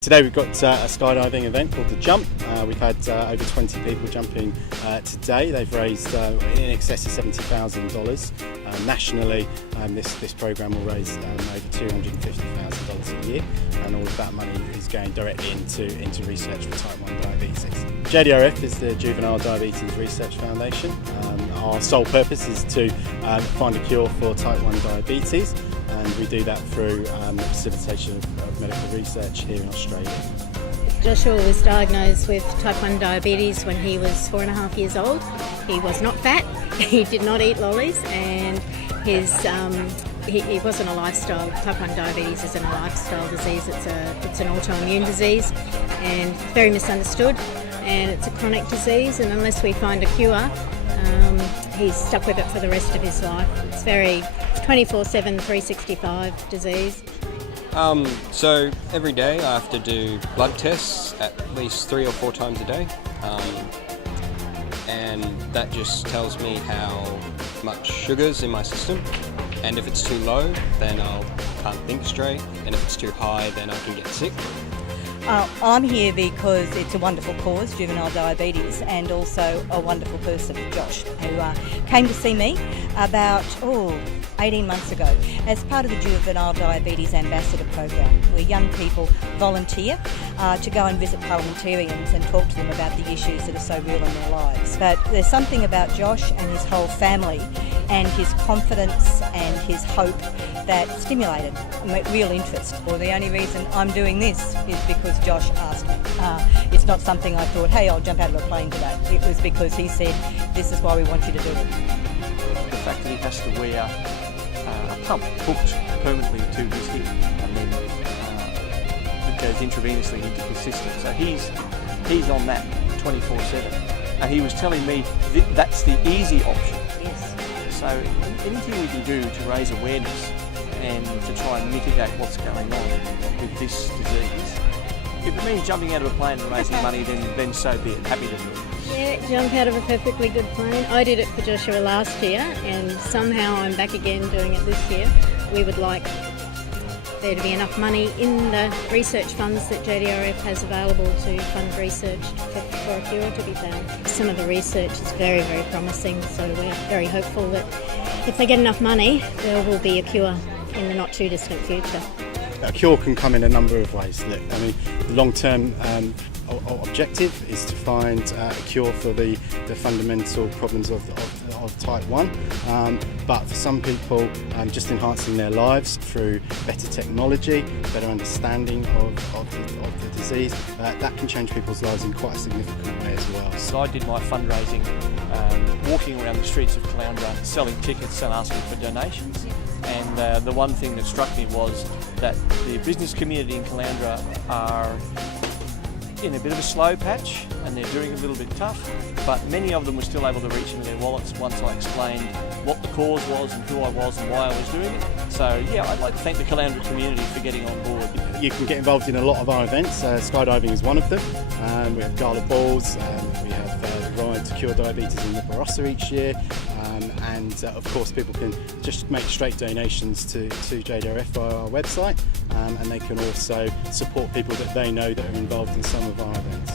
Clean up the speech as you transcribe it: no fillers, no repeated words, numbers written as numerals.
Today we've got a skydiving event called the Jump. We've had over 20 people jumping today. They've raised in excess of $70,000. Nationally, this programme will raise over $250,000 a year, and all of that money is going directly into research for type 1 diabetes. JDRF is the Juvenile Diabetes Research Foundation. Our sole purpose is to find a cure for type 1 diabetes, and we do that through the facilitation of medical research here in Australia. Joshua was diagnosed with type 1 diabetes when he was 4.5 years old. He was not fat, he did not eat lollies, and he wasn't a lifestyle. Type 1 diabetes isn't a lifestyle disease, it's an autoimmune disease, and very misunderstood, and it's a chronic disease, and unless we find a cure, he's stuck with it for the rest of his life. It's very 24/7, 365 disease. So every day I have to do blood tests at least 3 or 4 times a day, and that just tells me how much sugar's in my system, and if it's too low then I can't think straight, and if it's too high then I can get sick. I'm here because it's a wonderful cause, juvenile diabetes, and also a wonderful person, Josh, who came to see me about 18 months ago as part of the Juvenile Diabetes Ambassador Program, where young people volunteer to go and visit parliamentarians and talk to them about the issues that are so real in their lives. But there's something about Josh and his whole family and his confidence and his hope that stimulated real interest. Well, the only reason I'm doing this is because Josh asked me. It's not something I thought, hey, I'll jump out of a plane today. It was because he said, this is why we want you to do it. The fact that he has to wear a pump hooked permanently to his hip, and then it goes intravenously into his system. So he's on that 24/7, and he was telling me that's the easy option. Yes. So anything we can do to raise awareness and to try and mitigate what's going on with this disease. If it means jumping out of a plane and raising money, then so be it. Happy to do it. Yeah, jump out of a perfectly good plane. I did it for Joshua last year, and somehow I'm back again doing it this year. We would like there to be enough money in the research funds that JDRF has available to fund research for a cure to be found. Some of the research is very, very promising, so we're very hopeful that if they get enough money, there will be a cure in the not too distant future. A cure can come in a number of ways. Look, I mean, the long-term objective is to find a cure for the fundamental problems of type 1, but for some people, just enhancing their lives through better technology, better understanding of the disease, that can change people's lives in quite a significant way as well. So I did my fundraising walking around the streets of Caloundra, selling tickets and asking for donations. And the one thing that struck me was that the business community in Caloundra are in a bit of a slow patch, and they're doing a little bit tough, but many of them were still able to reach into their wallets once I explained what the cause was and who I was and why I was doing it. So yeah, I'd like to thank the Caloundra community for getting on board. You can get involved in a lot of our events. Skydiving is one of them. We have gala balls, we have the Ride to Cure Diabetes in the Barossa each year, and of course people can just make straight donations to JDRF via our website, and they can also support people that they know that are involved in some of our events.